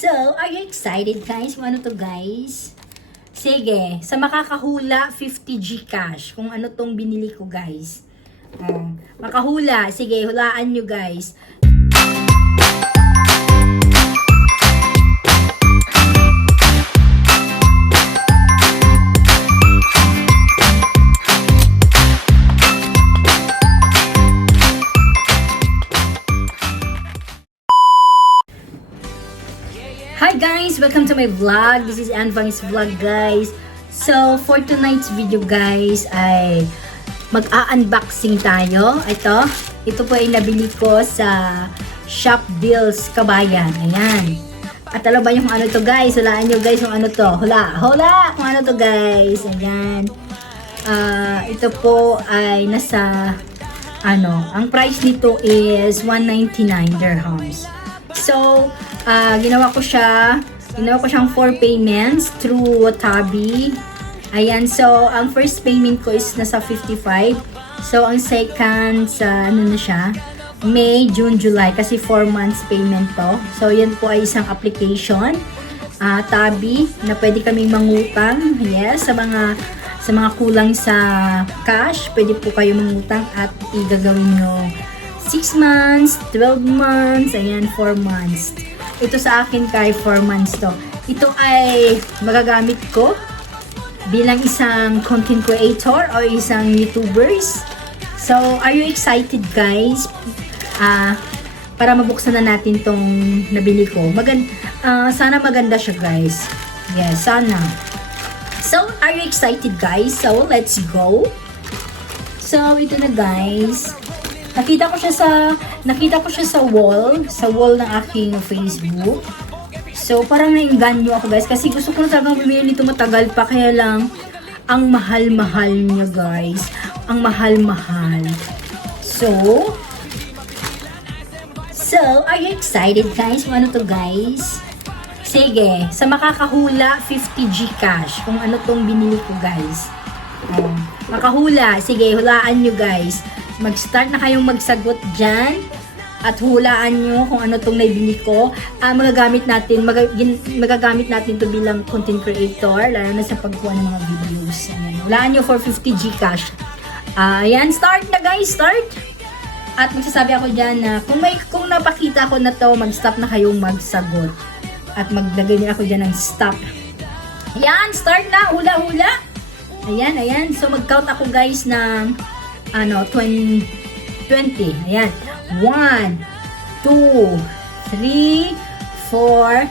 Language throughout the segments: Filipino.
So, are you excited guys? Kung ano to guys? Sige, sa makakahula, 50 Gcash. Kung ano tong binili ko guys. Makahula. Sige, hulaan nyo guys. Hi guys! Welcome to my vlog. This is Anne Vang's vlog guys. So, for tonight's video guys ay mag-a-unboxing tayo. Ito po ay nabili ko sa Shop Deals Kabayan. Ayan. At alam ba yung kung ano to guys? Hulaan nyo guys kung ano to. Hula kung ano to guys. Ayan. Ito po ay nasa ang price nito is 199 dirhams. So, ginawa ko siyang 4 payments through Watabi. Ayan, so ang first payment ko is nasa 55. So ang second sa na siya, May, June, July kasi 4 months payment to. So yan po ay isang application, Tabi, na pwede kaming mangutang. Yes, sa mga kulang sa cash, pwede po kayo mangutang at igagawin nyo 6 months, 12 months, ayan, 4 months. Ito sa akin kay 4 months to. Ito ay magagamit ko bilang isang content creator o isang YouTubers. So, are you excited guys? Para mabuksan na natin tong nabili ko. Sana maganda siya guys. Yes, sana. So, are you excited guys? So, let's go. So, ito na guys. Nakita ko siya sa wall ng aking Facebook. So, parang nainganyo ako guys kasi gusto ko na talagang bumili nito matagal pa, kaya lang ang mahal-mahal niya guys. Ang mahal-mahal. So, are you excited guys? Kung ano to guys? Sige, sa makakahula, 50 Gcash. Kung ano tong binili ko guys. Makahula. Sige, hulaan nyo guys. Mag-start na kayong magsagot dyan at hulaan nyo kung ano tong naibili ko. Magagamit natin to bilang content creator, lalo na sa pagkuha ng mga videos. Ayan. Hulaan nyo for 50 Gcash. Ayan, start na guys, start! At magsasabi ako dyan na kung napakita ko na to, mag-stop na kayong magsagot. At maglagay din ako dyan ng stop. Ayan, start na! Hula-hula! Ayan. So mag-count ako guys ng 20. Ayan. 1, 2, 3, 4,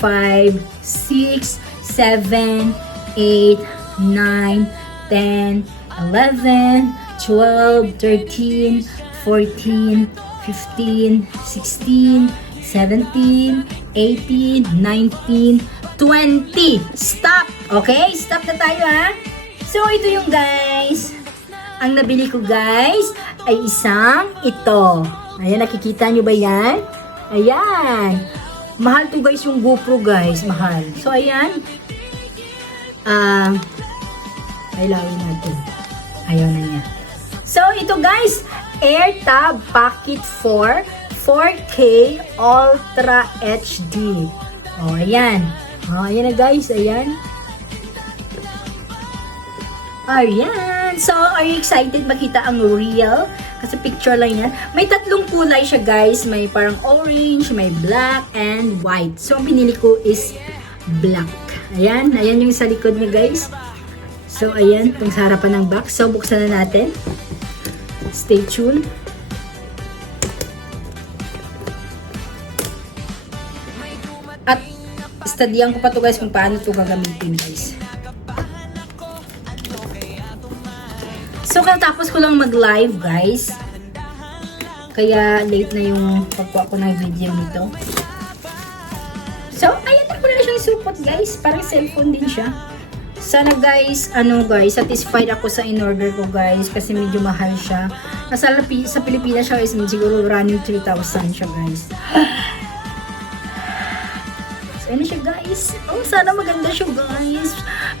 5, 6, 7, 8, 9, 10, 11, 12, 13, 14, 15, 16, 17, 18, 19, 20. Stop! Okay? Stop na tayo ha. So, ito yung guys. Ang nabili ko guys ay isang ito. Ayan, nakikita nyo ba yan? Ayan. Mahal to guys yung GoPro guys. Mahal. So, ayan. Ilawin natin. Ayaw na niya. So, ito guys. AirTab Pocket 4 4K Ultra HD. Ayan. Ayan na guys. Ayan. Ayan. So, are you excited makita ang real? Kasi picture lang yan. May tatlong kulay siya guys. May parang orange, may black, and white. So, ang pinili ko is black. Ayan. Ayan yung sa likod niya guys. So, ayan. Itong sa harapan ng box. So, buksan na natin. Stay tuned. At, studyan ko pa to guys kung paano ito gagamitin guys. So, katapos ko lang mag-live, guys. Kaya, late na yung pagkuha ko ng video nito. So, ayan na ko na siyang support, guys. Parang cellphone din siya. Sana, guys, satisfied ako sa in-order ko, guys. Kasi medyo mahal siya. Sa Pilipinas siya is siguro running 3,000 siya, guys. So, ayan na siya, guys. Oh, sana maganda siya, guys.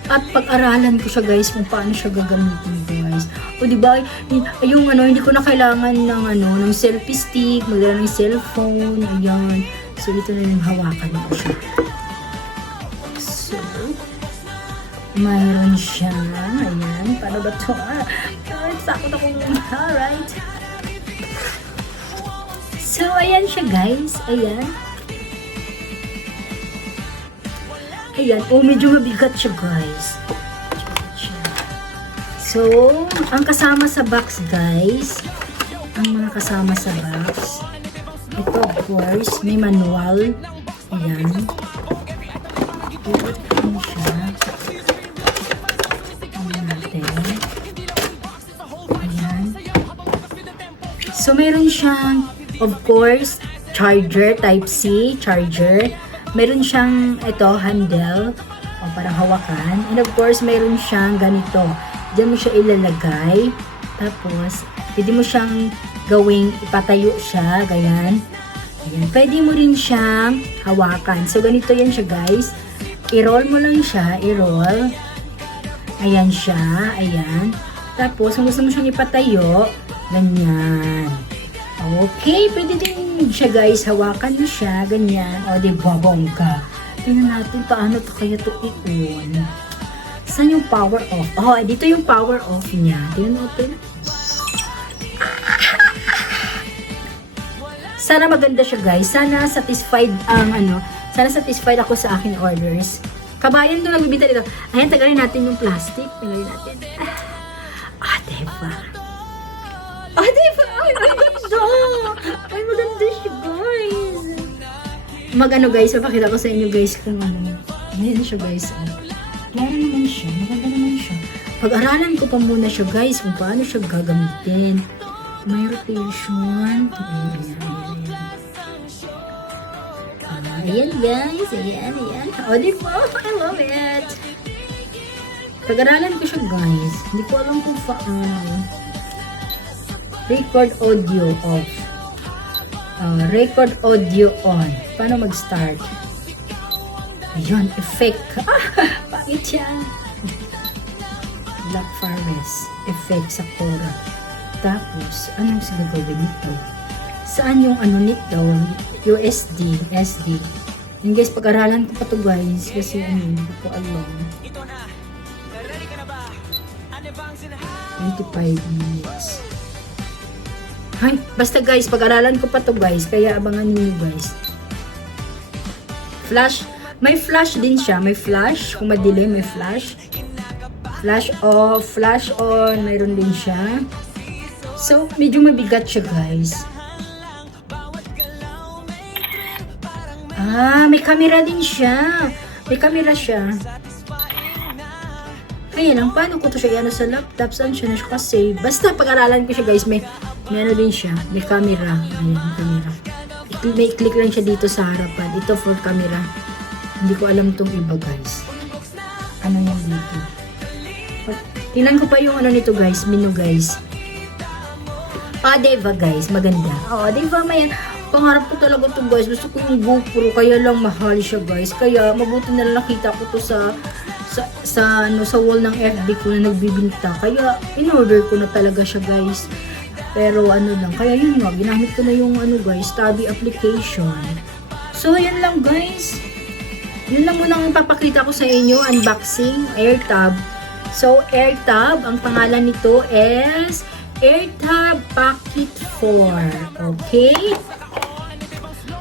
At pag-aralan ko siya guys kung paano siya gagamitin guys. O diba, hindi ko na kailangan ng selfie stick, magdala ng cellphone, ayan. So So, ito na yung hawakan ko siya. So, mayroon siya. Ayan. Paano ba ito? Sakot ako muna. Alright. So, ayan siya guys. Ayan. Ayan. Oh, medyo mabigat siya guys. So, ang kasama sa box guys, ang mga kasama sa box, ito of course, may manual. Ayan. Ayan siya. Ayan natin. Ayan. So, meron siyang, of course, charger, Type-C, charger. Meron siyang, ito, handle, o parang hawakan. And of course, meron siyang ganito. Diyan mo siya ilalagay. Tapos, pwede mo siyang gawing ipatayo siya. Ganyan. Ayan. Pwede mo rin siyang hawakan. So, ganito yan siya, guys. I-roll mo lang siya. I-roll. Ayan siya. Ayan. Tapos, kung gusto mo siyang ipatayo, ganyan. Okay. Pwede din siya, guys. Hawakan mo siya. Ganyan. O, di ba, bongga. Tingnan natin paano to kaya to i-on. Saan yung power off? Oh, dito yung power off niya. Tingnan natin. Sana maganda siya guys. Sana satisfied ang sana satisfied ako sa aking orders. Kabayan to nagbibita dito. Ayan, tagalin natin yung plastic. Tagalin natin. Diba? Diba? Ay, maganda! Ay, maganda siya guys. Guys, mapakita ko sa inyo guys kung ano. Ayan siya guys. Klaro naman siya. Maganda naman siya. Pag-aralan ko pa muna siya guys kung paano siya gagamitin. May rotation. Ayan guys. Ayan. O, diba? I love it. Pag-aralan ko siya guys. Hindi ko alam kung paano. Record audio off. Record audio on. Paano mag-start? Ayan, effect. Pangit siya. Black Forest. Effect sa Cora. Tapos, anong gagawin nito? Saan yung nito? USD, SD. Yung guys, pag-aralan ko pa to guys. Kasi hindi ko alam. 25 minutes. Ay, basta guys, pag-aralan ko pa to guys. Kaya abangan niyo guys. Flash. May flash din siya. May flash. Kung madilim, may flash. Flash off. Flash on. Mayroon din siya. So, medyo mabigat siya, guys. May camera din siya. May camera siya. Kaya lang, paano ko to siya sa laptop? Saan siya nakasave? Basta, pag-aralan ko siya, guys. May din siya. May camera. Ayan, camera. May click lang siya dito sa harapan. Ito for camera. Hindi ko alam tong iba guys. Ano yan dito? Tingnan ko pa yung nito guys. Menu guys. Diba guys? Maganda. Diba may pangarap ko talaga to guys. Gusto ko yung GoPro. Kaya lang mahal siya guys. Kaya mabuti na lang nakita ko to sa wall ng FB ko na nagbibinta. Kaya in-order ko na talaga siya guys. Pero lang. Kaya yun nga. Ginamit ko na yung guys. Tabi application. So yun lang guys. Yun lang muna ang papakita ko sa inyo, unboxing, AirTab. So, AirTab, ang pangalan nito is AirTab Pocket 4. Okay?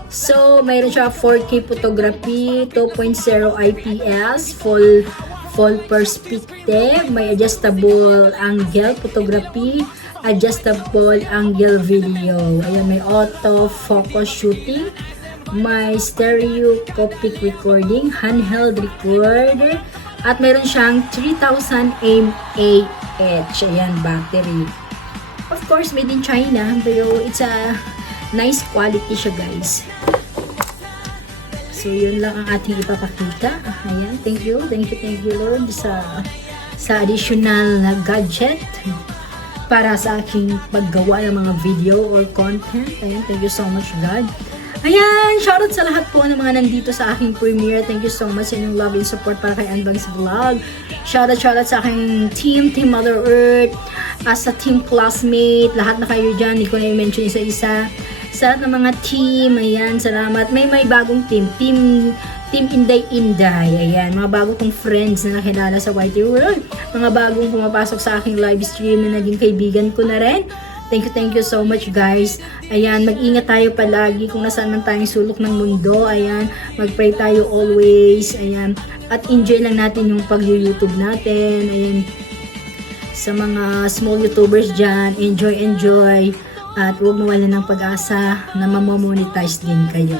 So, mayroon siya 4K photography, 2.0 IPS, full perspective, may adjustable angle photography, adjustable angle video. Ayan, may auto focus shooting, may stereoscopic recording, handheld recorder, at meron siyang 3000 mAh. Ayan, battery. Of course, made in China, pero it's a nice quality siya, guys. So, yun lang ang ating ipapakita. Ayan, thank you Lord sa additional gadget para sa aking paggawa ng mga video or content. Ayan, thank you so much, God. Ayan, shoutout sa lahat po ng mga nandito sa aking premiere. Thank you so much sa inyong love and support para kay Anbangs Vlog. Shoutout sa aking team Mother Earth, sa team classmate, lahat na kayo dyan, hindi ko na i-mention isa-isa. Sa lahat ng mga team, ayan, salamat. May bagong team Inday Inday, ayan, mga bago kong friends na nakilala sa YT World, mga bagong pumapasok sa aking live stream na naging kaibigan ko na rin. Thank you so much guys. Ayan, mag-ingat tayo palagi kung nasaan man tayong sulok ng mundo. Ayan, mag-pray tayo always. Ayan, at enjoy lang natin yung pag-YouTube natin. Ayan, sa mga small YouTubers dyan, enjoy. At huwag mawalan ng pag-asa na mamamonetize din kayo.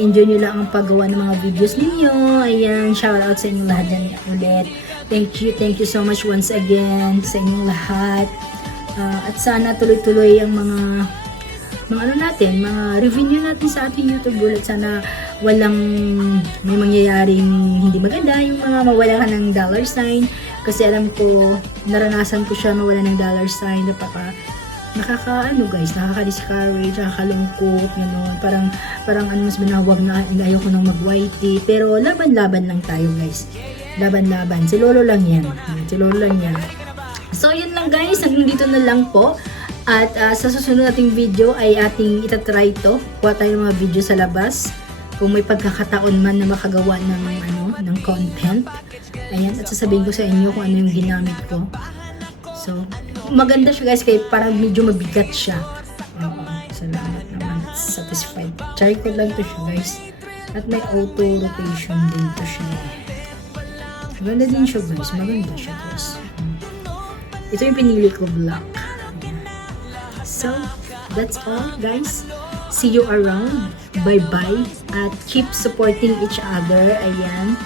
Enjoy nyo lang ang paggawa ng mga videos ninyo. Ayan, shout out sa inyong lahat dyan ulit. Thank you so much once again sa inyong lahat. At sana tuloy-tuloy ang mga ano natin, mga revenue natin sa ating YouTube ulit. Sana walang may mangyayaring hindi maganda, yung mga mawala ka ng dollar sign. Kasi alam ko, naranasan ko siya mawala ng dollar sign. Nakaka-discourage, nakakalungkot, gano'n. Parang ano, mas binawag na ayaw ko nang mag-YT. Pero laban-laban lang tayo guys. Laban-laban. Si Lolo lang yan. So yun lang guys, hanggang dito na lang po. At sa susunod nating video ay ating itatry to. Kuha tayo ng mga video sa labas. Kung may pagkakataon man na makagawa ng content. Ayan, at sasabihin ko sa inyo kung ano yung ginamit ko. So, maganda siya guys, kaya parang medyo mabigat siya. Oo, salamat naman. Satisfied. Try ko lang to siya guys. At may auto rotation din to siya. Maganda din siya guys. Ito yung pinili ko, black. So, that's all guys. See you around. Bye-bye. At keep supporting each other. Ayan.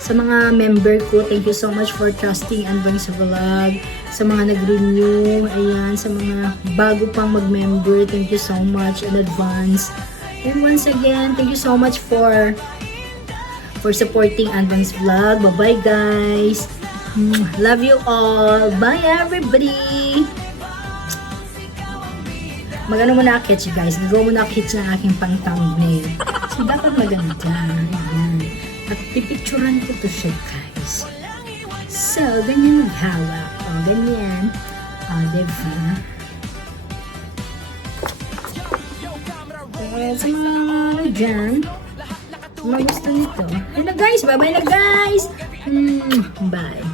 Sa mga member ko, thank you so much for trusting Advance Vlog. Sa mga nag-renew, ayan, sa mga bago pang mag-member, thank you so much in advance. And once again, thank you so much for supporting Advance Vlog. Bye-bye guys. Love you all. Bye everybody. Magano muna kitsch guys. Nagawa muna kitsch ng aking pang thumbnail. So dapat maganda. Ayan. At pipicturan ko to siya guys. So, ganyan maghawak. O, ganyan. O, diba? Sa mga dyan, mga gusto nito. Ayun na guys. Bye-bye na guys. Bye.